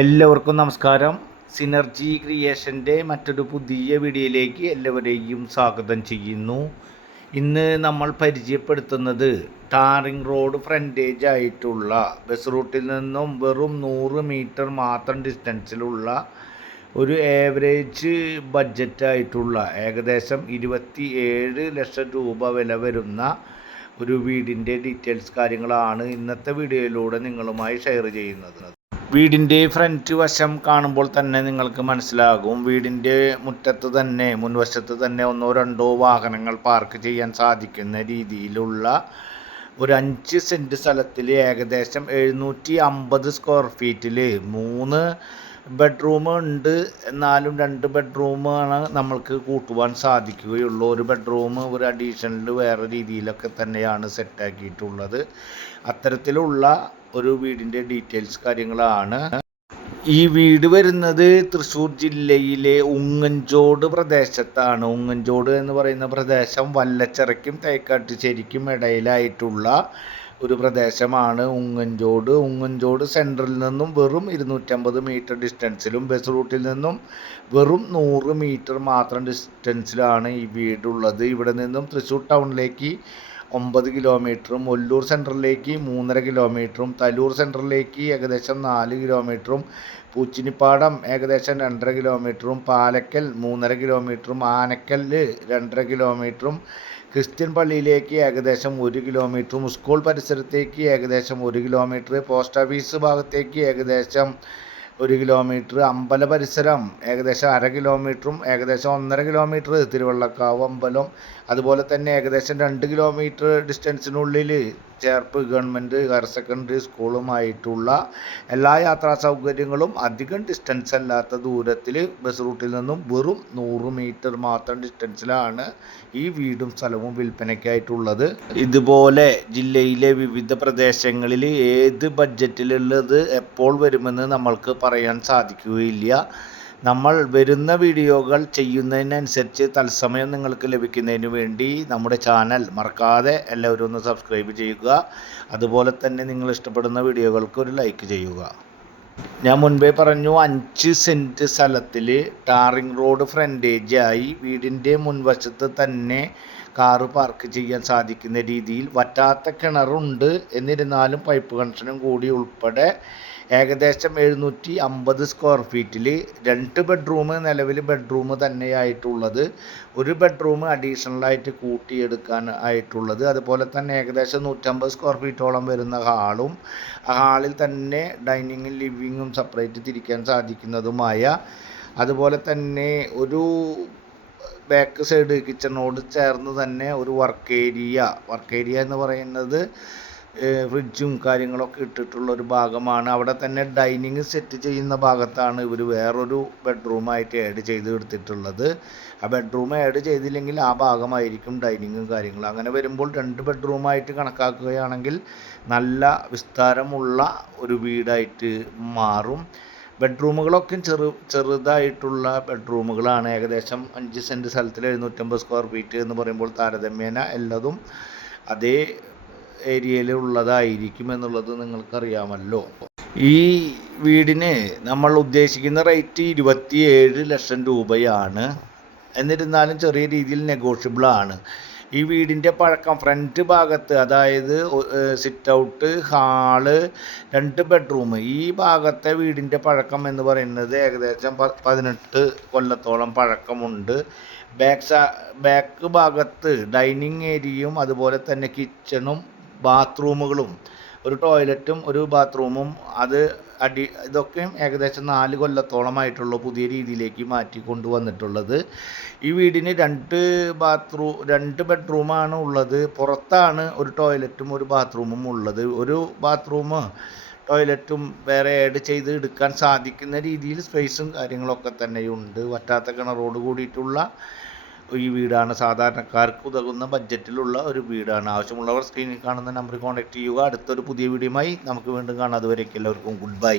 എല്ലാവർക്കും നമസ്കാരം. സിനർജി ക്രിയേഷന്റെ മറ്റൊരു പുതിയ വീഡിയോയിലേക്ക് എല്ലാവരെയും സ്വാഗതം ചെയ്യുന്നു. ഇന്ന് നമ്മൾ പരിചയപ്പെടുത്തുന്നത് ടാറിംഗ് റോഡ് ഫ്രണ്ടേജ് ആയിട്ടുള്ള ബസ് റൂട്ടിൽ നിന്നും വെറും നൂറ് മീറ്റർ മാത്രം ഡിസ്റ്റൻസിലുള്ള ഒരു ഏവറേജ് ബഡ്ജറ്റായിട്ടുള്ള ഏകദേശം ഇരുപത്തി ഏഴ് ലക്ഷം രൂപ വില വരുന്ന ഒരു വീടിന്റെ ഡീറ്റെയിൽസ് കാര്യങ്ങളാണ് ഇന്നത്തെ വീഡിയോയിലൂടെ നിങ്ങളുമായി ഷെയർ ചെയ്യുന്നത്. വീടിന്റെ ഫ്രണ്ട് വശം കാണുമ്പോൾ തന്നെ നിങ്ങൾക്ക് മനസ്സിലാകും. വീടിന്റെ മുറ്റത്ത് തന്നെ മുൻവശത്ത് തന്നെ ഒന്നോ രണ്ടോ വാഹനങ്ങൾ പാർക്ക് ചെയ്യാൻ സാധിക്കുന്ന രീതിയിലുള്ള ഒരു അഞ്ച് സെന്റ് സ്ഥലത്തിൽ ഏകദേശം എഴുന്നൂറ്റി അമ്പത് സ്ക്വയർ ഫീറ്റിൽ മൂന്ന് ബെഡ്റൂം ഉണ്ട് എന്നാലും രണ്ട് ബെഡ്റൂമാണ് നമ്മൾക്ക് കൂട്ടുവാൻ സാധിക്കുകയുള്ളൂ. ഒരു ബെഡ്റൂം ഒരു അഡീഷണൽ വേറെ രീതിയിലൊക്കെ തന്നെയാണ് സെറ്റാക്കിയിട്ടുള്ളത് അത്തരത്തിലുള്ള ഒരു വീടിന്റെ ഡീറ്റെയിൽസ് കാര്യങ്ങളാണ്. ഈ വീട് വരുന്നത് തൃശ്ശൂർ ജില്ലയിലെ ഉങ്ങഞ്ചോട് പ്രദേശത്താണ്. ഉങ്ങഞ്ചോട് എന്ന് പറയുന്ന പ്രദേശം വല്ലച്ചിറയ്ക്കും തേക്കാട്ടുശ്ശേരിക്കും ഇടയിലായിട്ടുള്ള ഒരു പ്രദേശമാണ് ഉങ്ങഞ്ചോട്. ഉങ്ങഞ്ചോട് സെന്ററിൽ നിന്നും വെറും ഇരുന്നൂറ്റമ്പത് മീറ്റർ ഡിസ്റ്റൻസിലും ബസ് റൂട്ടിൽ നിന്നും വെറും നൂറ് മീറ്റർ മാത്രം ഡിസ്റ്റൻസിലാണ് ഈ വീടുള്ളത്. ഇവിടെ നിന്നും തൃശ്ശൂർ ടൗണിലേക്ക് ഒമ്പത് കിലോമീറ്ററും ഒല്ലൂർ സെന്ററിലേക്ക് മൂന്നര കിലോമീറ്ററും തലൂർ സെന്ററിലേക്ക് ഏകദേശം നാല് കിലോമീറ്ററും പൂച്ചിനിപ്പാടം ഏകദേശം രണ്ടര കിലോമീറ്ററും പാലക്കൽ മൂന്നര കിലോമീറ്ററും ആനക്കൽ രണ്ടര കിലോമീറ്ററും ക്രിസ്ത്യൻ പള്ളിയിലേക്ക് ഏകദേശം ഒരു കിലോമീറ്ററും സ്കൂൾ പരിസരത്തേക്ക് ഏകദേശം ഒരു കിലോമീറ്റർ പോസ്റ്റ് ഓഫീസ് ഭാഗത്തേക്ക് ഏകദേശം ഒരു കിലോമീറ്റർ അമ്പല പരിസരം ഏകദേശം അര കിലോമീറ്ററും ഏകദേശം ഒന്നര കിലോമീറ്റർ തിരുവള്ളക്കാവ് അമ്പലം അതുപോലെ തന്നെ ഏകദേശം രണ്ട് കിലോമീറ്റർ ഡിസ്റ്റൻസിനുള്ളിൽ ചേർപ്പ് ഗവൺമെന്റ് ഹയർ സെക്കൻഡറി സ്കൂളുമായിട്ടുള്ള എല്ലാ യാത്രാ സൗകര്യങ്ങളും അധികം ഡിസ്റ്റൻസ് അല്ലാത്ത ദൂരത്തിൽ ബസ് റൂട്ടിൽ നിന്നും വെറും നൂറ് മീറ്റർ മാത്രം ഡിസ്റ്റൻസിലാണ് ഈ വീടും സ്ഥലവും വിൽപ്പനയ്ക്കായിട്ടുള്ളത്. ഇതുപോലെ ജില്ലയിലെ വിവിധ പ്രദേശങ്ങളിൽ ഏത് ബഡ്ജറ്റിലുള്ളത് എപ്പോൾ വരുമെന്ന് നമ്മൾക്ക് പറയാൻ സാധിക്കുകയില്ല. നമ്മൾ വരുന്ന വീഡിയോകൾ ചെയ്യുന്നതിനനുസരിച്ച് തത്സമയം നിങ്ങൾക്ക് ലഭിക്കുന്നതിന് വേണ്ടി നമ്മുടെ ചാനൽ മറക്കാതെ എല്ലാവരും ഒന്ന് സബ്സ്ക്രൈബ് ചെയ്യുക. അതുപോലെ തന്നെ നിങ്ങൾ ഇഷ്ടപ്പെടുന്ന വീഡിയോകൾക്ക് ഒരു ലൈക്ക് ചെയ്യുക. ഞാൻ മുൻപേ പറഞ്ഞു അഞ്ച് സെന്റ് സ്ഥലത്തിൽ ടാറിംഗ് റോഡ് ഫ്രണ്ടേജായി വീടിന്റെ മുൻവശത്ത് തന്നെ കാറ് പാർക്ക് ചെയ്യാൻ സാധിക്കുന്ന രീതിയിൽ വറ്റാത്ത കിണറുണ്ട്. എന്നിരുന്നാലും പൈപ്പ് കണക്ഷനും കൂടി ഉൾപ്പെടെ ഏകദേശം എഴുന്നൂറ്റി അമ്പത് സ്ക്വയർ ഫീറ്റിൽ രണ്ട് ബെഡ്റൂം നിലവിൽ ബെഡ്റൂം തന്നെയായിട്ടുള്ളത്. ഒരു ബെഡ്റൂം അഡീഷണലായിട്ട് കൂട്ടിയെടുക്കാൻ ആയിട്ടുള്ളത്. അതുപോലെ തന്നെ ഏകദേശം നൂറ്റമ്പത് സ്ക്വയർ ഫീറ്റോളം വരുന്ന ഹാളും ഹാളിൽ തന്നെ ഡൈനിങ്ങും ലിവിങ്ങും സെപ്പറേറ്റ് തിരിക്കാൻ സാധിക്കുന്നതുമായ അതുപോലെ തന്നെ ഒരു ബാക്ക് സൈഡ് കിച്ചണോട് ചേർന്ന് തന്നെ ഒരു വർക്ക് ഏരിയ വർക്ക് ഏരിയ എന്ന് പറയുന്നത് ഫ്രിഡ്ജും കാര്യങ്ങളൊക്കെ ഇട്ടിട്ടുള്ള ഒരു ഭാഗമാണ്. അവിടെ തന്നെ ഡൈനിങ് സെറ്റ് ചെയ്യുന്ന ഭാഗത്താണ് ഇവർ വേറൊരു ബെഡ്റൂമായിട്ട് ആഡ് ചെയ്ത് എടുത്തിട്ടുള്ളത്. ആ ബെഡ്റൂം ആഡ് ചെയ്തില്ലെങ്കിൽ ആ ഭാഗമായിരിക്കും ഡൈനിങ്ങും കാര്യങ്ങളും. അങ്ങനെ വരുമ്പോൾ രണ്ട് ബെഡ്റൂമായിട്ട് കണക്കാക്കുകയാണെങ്കിൽ നല്ല വിസ്താരമുള്ള ഒരു വീടായിട്ട് മാറും. ബെഡ്റൂമുകളൊക്കെ ചെറു ചെറുതായിട്ടുള്ള ബെഡ്റൂമുകളാണ്. ഏകദേശം അഞ്ച് സെന്റ് സ്ഥലത്തിൽ എഴുന്നൂറ്റമ്പത് സ്ക്വയർ ഫീറ്റ് എന്ന് പറയുമ്പോൾ താരതമ്യേന എല്ലാതും അതേ ഏരിയയിൽ ഉള്ളതായിരിക്കും എന്നുള്ളത് നിങ്ങൾക്കറിയാമല്ലോ. ഈ വീടിന് നമ്മൾ ഉദ്ദേശിക്കുന്ന റേറ്റ് ഇരുപത്തിയേഴ് ലക്ഷം രൂപയാണ്. എന്നിരുന്നാലും ചെറിയ രീതിയിൽ നെഗോഷ്യബിൾ ആണ് ഈ വീടിന്റെ പഴക്കം ഫ്രണ്ട് ഭാഗത്ത് അതായത് സിറ്റ് ഔട്ട് ഹാൾ രണ്ട് ബെഡ്റൂം ഈ ഭാഗത്തെ വീടിന്റെ പഴക്കം എന്ന് പറയുന്നത് ഏകദേശം പതിനെട്ട് കൊല്ലത്തോളം പഴക്കമുണ്ട്. ബാക്ക് ബാക്ക് ഭാഗത്ത് ഡൈനിങ് ഏരിയയും അതുപോലെ തന്നെ കിച്ചണും ബാത്റൂമുകളും ഒരു ടോയ്ലറ്റും ഒരു ബാത്റൂമും അത് അടി ഇതൊക്കെയും ഏകദേശം നാല് കൊല്ലത്തോളമായിട്ടുള്ള പുതിയ രീതിയിലേക്ക് മാറ്റി കൊണ്ടുവന്നിട്ടുള്ളത്. ഈ വീടിന് രണ്ട് ബാത്റൂം രണ്ട് ബെഡ്റൂമാണ് ഉള്ളത്. പുറത്താണ് ഒരു ടോയ്ലറ്റും ഒരു ബാത്റൂമും ഉള്ളത്. ഒരു ബാത്റൂം ടോയ്ലറ്റും വേറെ ആഡ് ചെയ്ത് എടുക്കാൻ സാധിക്കുന്ന രീതിയിൽ സ്പേസും കാര്യങ്ങളൊക്കെ തന്നെയുണ്ട്. വറ്റാത്ത കിണറോട് കൂടിയിട്ടുള്ള ഈ വീടാണ് സാധാരണക്കാർക്ക് ഉതകുന്ന ബഡ്ജറ്റിലുള്ള ഒരു വീടാണ്. ആവശ്യമുള്ളവർ സ്ക്രീനിൽ കാണുന്ന നമ്പറിൽ കോൺടാക്റ്റ് ചെയ്യുക. അടുത്തൊരു പുതിയ വീഡിയോയുമായി നമുക്ക് വീണ്ടും കാണാം. അതുവരേക്കും എല്ലാവർക്കും ഗുഡ് ബൈ